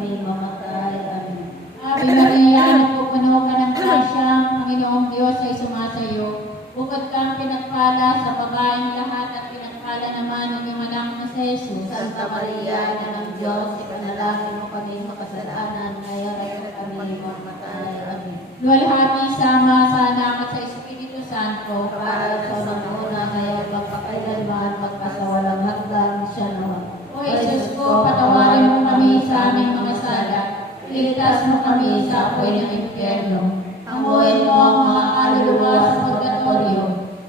kami mamatay. Amen. Ave Maria, napupuno ka ng grasya, ang Panginoong Diyos ay sumasayo. Bukod kang pinagpala sa babaeng lahat at pinagpala naman ng iyong anak na si Jesus. Santa Maria, Ina ng Diyos, ipanalangin mo kami makasalanan, ngayon ay kami mamatay. Amen. Luwalhati sama sa anak at sa Espiritu Santo. Para sa una ngayon, magpakailanman, magpasawalang hanggan siya naman. O Jesus ko, patawarin mo kami sa aming mga sala. Iligtas mo kami sa apoy ng impyerno. Hanguin mo ang mga kaluluwa sa purgatorio,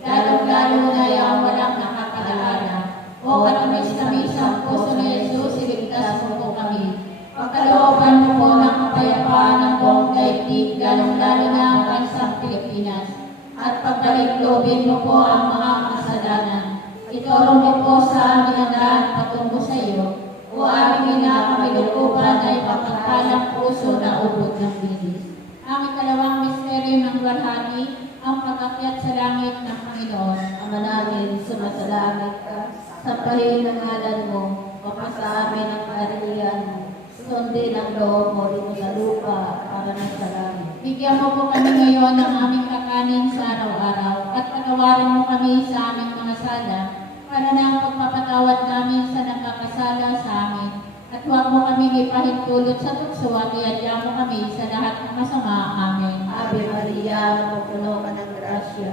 lalong-lalo na yung walang nakakalaala. O katamis-tamis ang puso ni Jesus, iligtas mo po kami. Pagkalooban mo po ng kapayapaan ng buong daigdig, lalong-lalo na ang bansang Pilipinas. At pagkaligloobin mo po ang mga kasalanan. Ituro mo po sa amin ang daan patungo sa iyo. O aming ina, kami lukuban ay pagkakalang puso na ubod ng bilis. Ang ikalawang misteryo ng luwalhati, ang pag-akyat sa langit ng Panginoon. Ama namin, sumasalangit ka, sampahin ang ngalan mo, mapasa amin ang kaharian mo, sundin ang loob mo dito sa lupa, para sa langit. Bigyan mo po kami ngayon ng aming kakanin sa araw-araw at patawarin mo kami sa aming mga sala, para na ang pagpapatawad namin sa nagkakasala sa amin. At huwag mo kami ipahintulot sa tukso at iadya mo kami sa lahat ng masama. Amen. Ave Maria, napupuno ka ng grasya,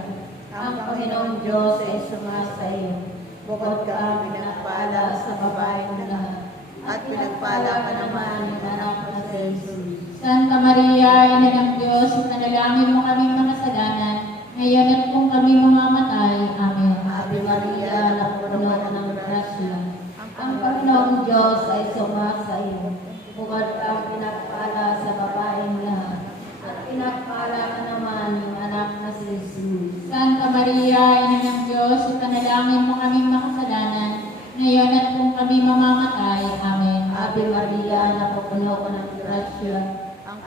ang Panginoong Diyos ay sumasa iyo. Bukod ka pinagpala sa babaeng lahat, at pinagpala ka naman ng anak na si Jesus. Santa Maria, Ina ng Diyos, ipanalangin mo kaming makasalanan, ngayon at kung kami mamamatay. Amen. Ave Maria, napupuno ka ng grasya, ang Panginoong Diyos ay sumasa iyo. Bukod ka pinagpala sa babaeng lahat, at pinagpala ka naman ng anak na si Jesus. Santa Maria, Ina ng Diyos, ipanalangin mo kaming makasalanan, ngayon at kung kami mamamatay. Amen. Ave Maria, napupuno ka ng grasya,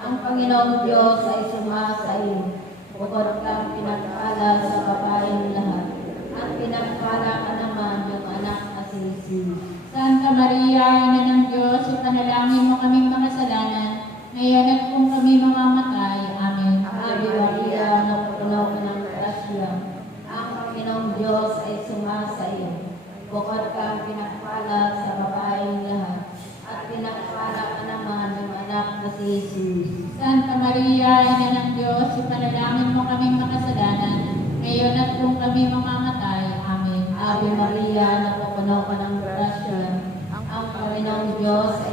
ang Panginoong Diyos ay sumasa iyo. Bukod kang pinagpala sa babaeng lahat, at pinagpala ka naman ng anak na si Jesus. Santa Maria, Ina ng Diyos, ipanalangin mo kaming makasalanan, ngayon at kung kami mamamatay. Amen. Ave Maria, napupuno ka ng grasya, ang Panginoong Diyos ay sumasa iyo. Bukod kang pinagpala sa babaeng lahat, at pinagpala ka naman ng anak na si Jesus. Santa Maria, Ina ng Diyos, ipanalangin mo kaming makasalanan, ngayon at kung kami mamamatay. Amen. Ave Maria, napupuno ka ng grasya, ang Panginoong Diyos ay